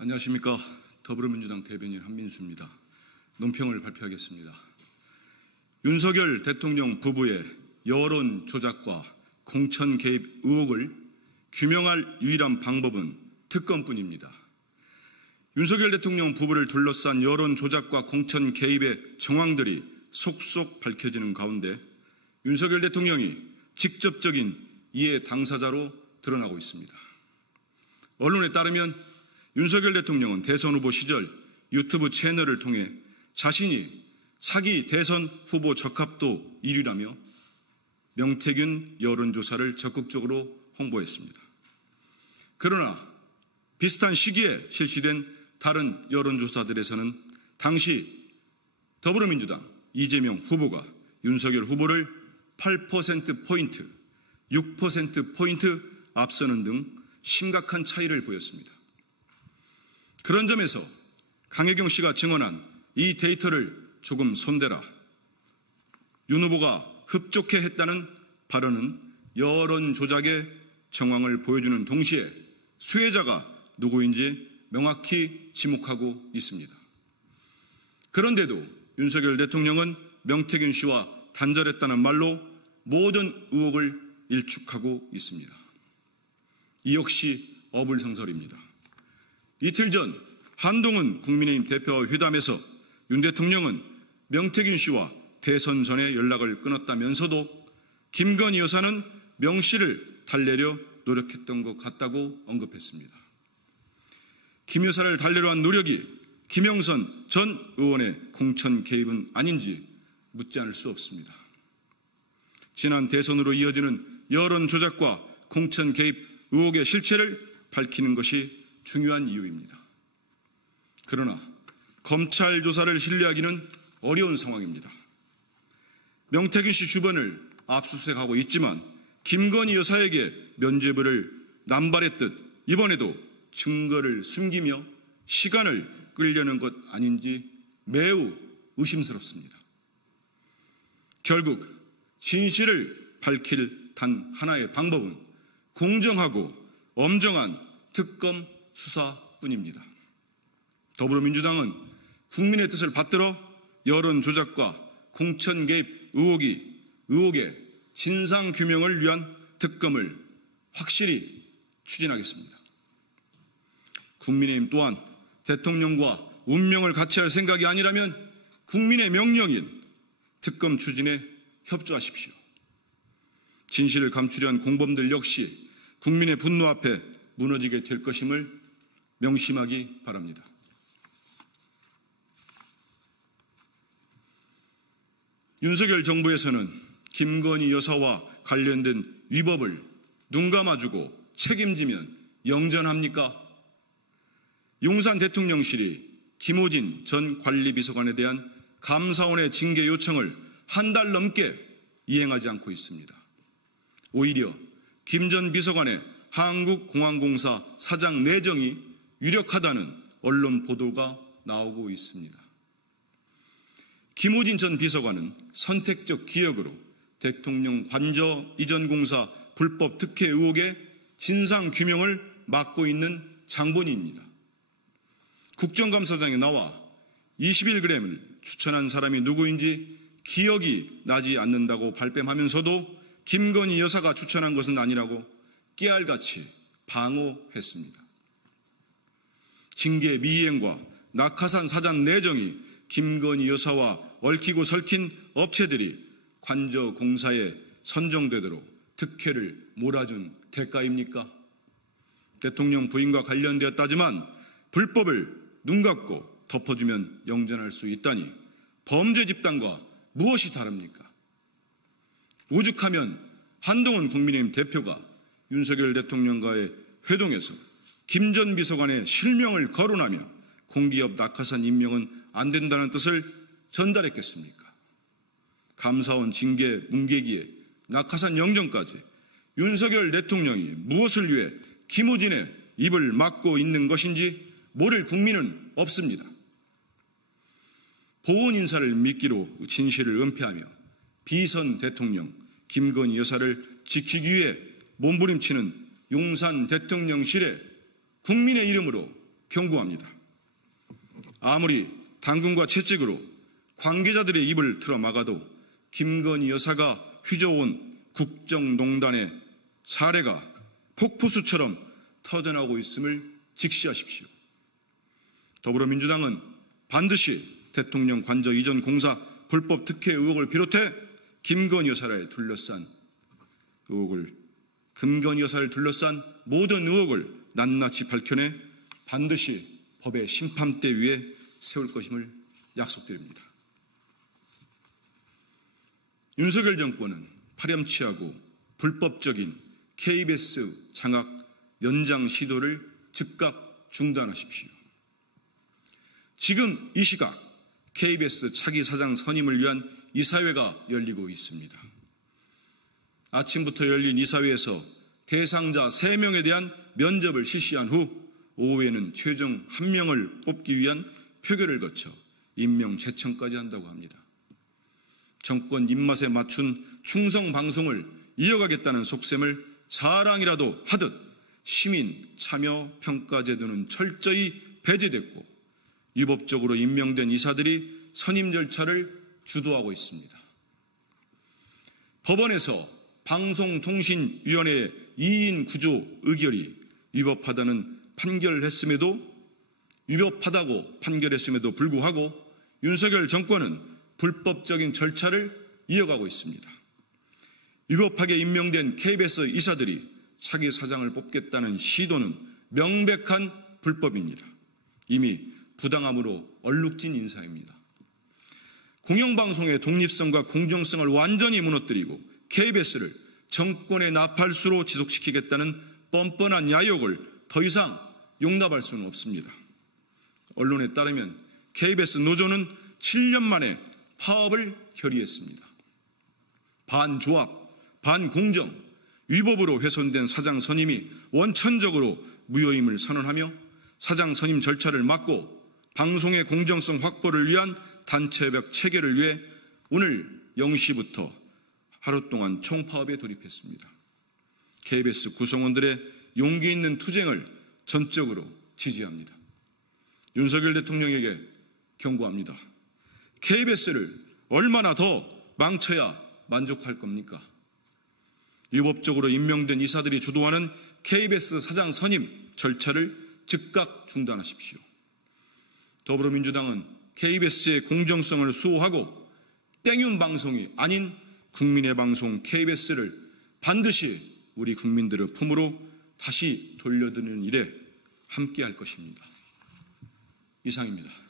안녕하십니까. 더불어민주당 대변인 한민수입니다. 논평을 발표하겠습니다. 윤석열 대통령 부부의 여론 조작과 공천 개입 의혹을 규명할 유일한 방법은 특검뿐입니다. 윤석열 대통령 부부를 둘러싼 여론 조작과 공천 개입의 정황들이 속속 밝혀지는 가운데 윤석열 대통령이 직접적인 이해 당사자로 드러나고 있습니다. 언론에 따르면 윤석열 대통령은 대선 후보 시절 유튜브 채널을 통해 자신이 차기 대선 후보 적합도 1위라며 명태균 여론조사를 적극적으로 홍보했습니다. 그러나 비슷한 시기에 실시된 다른 여론조사들에서는 당시 더불어민주당 이재명 후보가 윤석열 후보를 8%포인트, 6%포인트 앞서는 등 심각한 차이를 보였습니다. 그런 점에서 강혜경 씨가 증언한 이 데이터를 조금 손대라. 윤 후보가 흡족해 했다는 발언은 여론 조작의 정황을 보여주는 동시에 수혜자가 누구인지 명확히 지목하고 있습니다. 그런데도 윤석열 대통령은 명태균 씨와 단절했다는 말로 모든 의혹을 일축하고 있습니다. 이 역시 어불성설입니다. 이틀 전 한동훈 국민의힘 대표와 회담에서 윤 대통령은 명태균 씨와 대선 전에 연락을 끊었다면서도 김건희 여사는 명 씨를 달래려 노력했던 것 같다고 언급했습니다. 김 여사를 달래려 한 노력이 김영선 전 의원의 공천 개입은 아닌지 묻지 않을 수 없습니다. 지난 대선으로 이어지는 여론 조작과 공천 개입 의혹의 실체를 밝히는 것이 중요한 이유입니다. 그러나 검찰 조사를 신뢰하기는 어려운 상황입니다. 명태균 씨 주변을 압수수색하고 있지만 김건희 여사에게 면죄부를 남발했듯 이번에도 증거를 숨기며 시간을 끌려는 것 아닌지 매우 의심스럽습니다. 결국 진실을 밝힐 단 하나의 방법은 공정하고 엄정한 특검 수사뿐입니다. 더불어민주당은 국민의 뜻을 받들어 여론 조작과 공천 개입 의혹의 진상 규명을 위한 특검을 확실히 추진하겠습니다. 국민의힘 또한 대통령과 운명을 같이 할 생각이 아니라면 국민의 명령인 특검 추진에 협조하십시오. 진실을 감추려 한 공범들 역시 국민의 분노 앞에 무너지게 될 것임을 명심하기 바랍니다. 윤석열 정부에서는 김건희 여사와 관련된 위법을 눈 감아주고 책임지면 영전합니까? 용산 대통령실이 김호진 전 관리비서관에 대한 감사원의 징계 요청을 한 달 넘게 이행하지 않고 있습니다. 오히려 김 전 비서관의 한국공항공사 사장 내정이 유력하다는 언론 보도가 나오고 있습니다. 김호진 전 비서관은 선택적 기억으로 대통령 관저 이전 공사 불법 특혜 의혹의 진상 규명을 맡고 있는 장본인입니다. 국정감사장에 나와 21g을 추천한 사람이 누구인지 기억이 나지 않는다고 발뺌하면서도 김건희 여사가 추천한 것은 아니라고 깨알같이 방어했습니다. 징계 미이행과 낙하산 사장 내정이 김건희 여사와 얽히고 설킨 업체들이 관저 공사에 선정되도록 특혜를 몰아준 대가입니까? 대통령 부인과 관련되었다지만 불법을 눈감고 덮어주면 영전할 수 있다니 범죄 집단과 무엇이 다릅니까? 오죽하면 한동훈 국민의힘 대표가 윤석열 대통령과의 회동에서 김 전 비서관의 실명을 거론하며 공기업 낙하산 임명은 안 된다는 뜻을 전달했겠습니까? 감사원 징계 뭉개기에 낙하산 영전까지 윤석열 대통령이 무엇을 위해 김호진의 입을 막고 있는 것인지 모를 국민은 없습니다. 보훈 인사를 미끼로 진실을 은폐하며 비선 대통령 김건희 여사를 지키기 위해 몸부림치는 용산 대통령실에 국민의 이름으로 경고합니다. 아무리 당근과 채찍으로 관계자들의 입을 틀어막아도 김건희 여사가 휘저어온 국정농단의 사례가 폭포수처럼 터져나오고 있음을 직시하십시오. 더불어민주당은 반드시 대통령 관저 이전 공사 불법 특혜 의혹을 비롯해 김건희 여사를 둘러싼 모든 의혹을 낱낱이 밝혀내 반드시 법의 심판대 위에 세울 것임을 약속드립니다. 윤석열 정권은 파렴치하고 불법적인 KBS 장악 연장 시도를 즉각 중단하십시오. 지금 이 시각 KBS 차기 사장 선임을 위한 이사회가 열리고 있습니다. 아침부터 열린 이사회에서 대상자 3명에 대한 면접을 실시한 후 오후에는 최종 1명을 뽑기 위한 표결을 거쳐 임명 제청까지 한다고 합니다. 정권 입맛에 맞춘 충성 방송을 이어가겠다는 속셈을 자랑이라도 하듯 시민 참여 평가 제도는 철저히 배제됐고 위법적으로 임명된 이사들이 선임 절차를 주도하고 있습니다. 법원에서 방송통신위원회 2인 구조 의결이 위법하다고 판결했음에도 불구하고 윤석열 정권은 불법적인 절차를 이어가고 있습니다. 위법하게 임명된 KBS 이사들이 차기 사장을 뽑겠다는 시도는 명백한 불법입니다. 이미 부당함으로 얼룩진 인사입니다. 공영방송의 독립성과 공정성을 완전히 무너뜨리고 KBS를 정권의 나팔수로 지속시키겠다는 뻔뻔한 야욕을 더 이상 용납할 수는 없습니다. 언론에 따르면 KBS 노조는 7년 만에 파업을 결의했습니다. 반조합, 반공정, 위법으로 훼손된 사장 선임이 원천적으로 무효임을 선언하며 사장 선임 절차를 막고 방송의 공정성 확보를 위한 단체벽 체계를 위해 오늘 0시부터 하루 동안 총파업에 돌입했습니다. KBS 구성원들의 용기 있는 투쟁을 전적으로 지지합니다. 윤석열 대통령에게 경고합니다. KBS를 얼마나 더 망쳐야 만족할 겁니까? 위법적으로 임명된 이사들이 주도하는 KBS 사장 선임 절차를 즉각 중단하십시오. 더불어민주당은 KBS의 공정성을 수호하고 땡윤 방송이 아닌 국민의 방송 KBS를 반드시 우리 국민들의 품으로 다시 돌려드리는 일에 함께할 것입니다. 이상입니다.